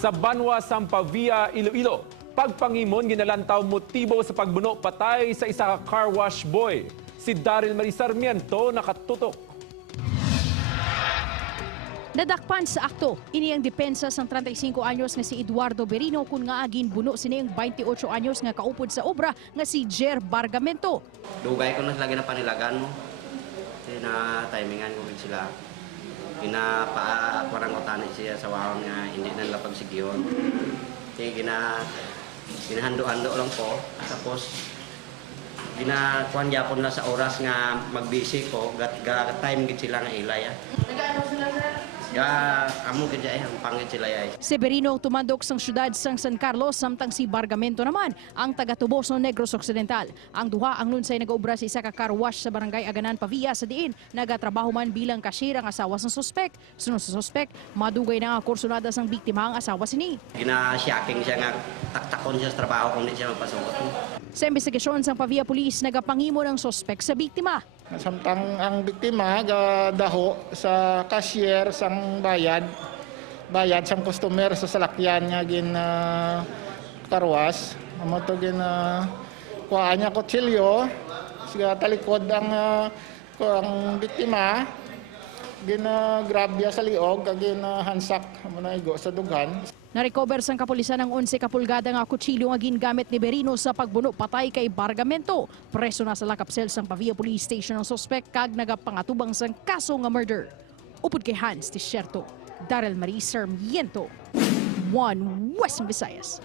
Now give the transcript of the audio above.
Sa Banwa, Sampavia, Iloilo, pagpangimon ginalantaw motibo sa pagbuno patay sa isa ka car wash boy. Si Daryl Marie Sarmiento nakatutok. Nadakpan sa akto, ini ang depensa sang 35 anyos nga si Eduardo Berino kung nga agin buno sining 28 anyos nga kaupod sa obra nga si Jer Bargamento. Dugay ko na lagi na panilagan mo. Na timingan ko sila. Parang siya sa wawang nga hindi na nila pagsigyon. Ginahando-hando lang po. Tapos ginakuan yapon na sa oras nga magbisi ko. Time gid sila nga ilay. Nagaano sila sir? Amo gid ang pangit sila ay. Si Berino tumandok sang syudad sang San Carlos samtang si Bargamento naman ang taga-Tubos ng Negros Occidental. Ang duha ang lunsay nagaobra sa isa ka car wash sa barangay Aganan, Pavia sa diin nagatrabaho man bilang cashier ang asawa sang suspek. Sunod sa suspek, madugay na nga kursunada sang biktima ang asawa sini. Gina-shocking siya nga taktakon siya sa trabaho kung di siya magpasukot. Sa investigasyon sang Pavia Police nagapangimo ng suspek sa biktima. Samtang ang biktima daho sa cashier sang bayad sang customer sa salakyan nga gin karwas amo to gin kuha niya kutsilyo siya talikod ang biktima gin grab niya sa liog kag gin hansak amo na igo sa dughan. Na-recover sang kapulisan ng 11 kapulgada nga kutsilyo nga gingamit ni Berino sa pagbuno patay kay Bargamento. Preso na sa Lakapsel sang Pavia Police Station ang suspek kag nagapangatubang sang kaso nga murder. Upod kay Hans Tisierto, Daryl Marie Sarmiento, One Western Visayas.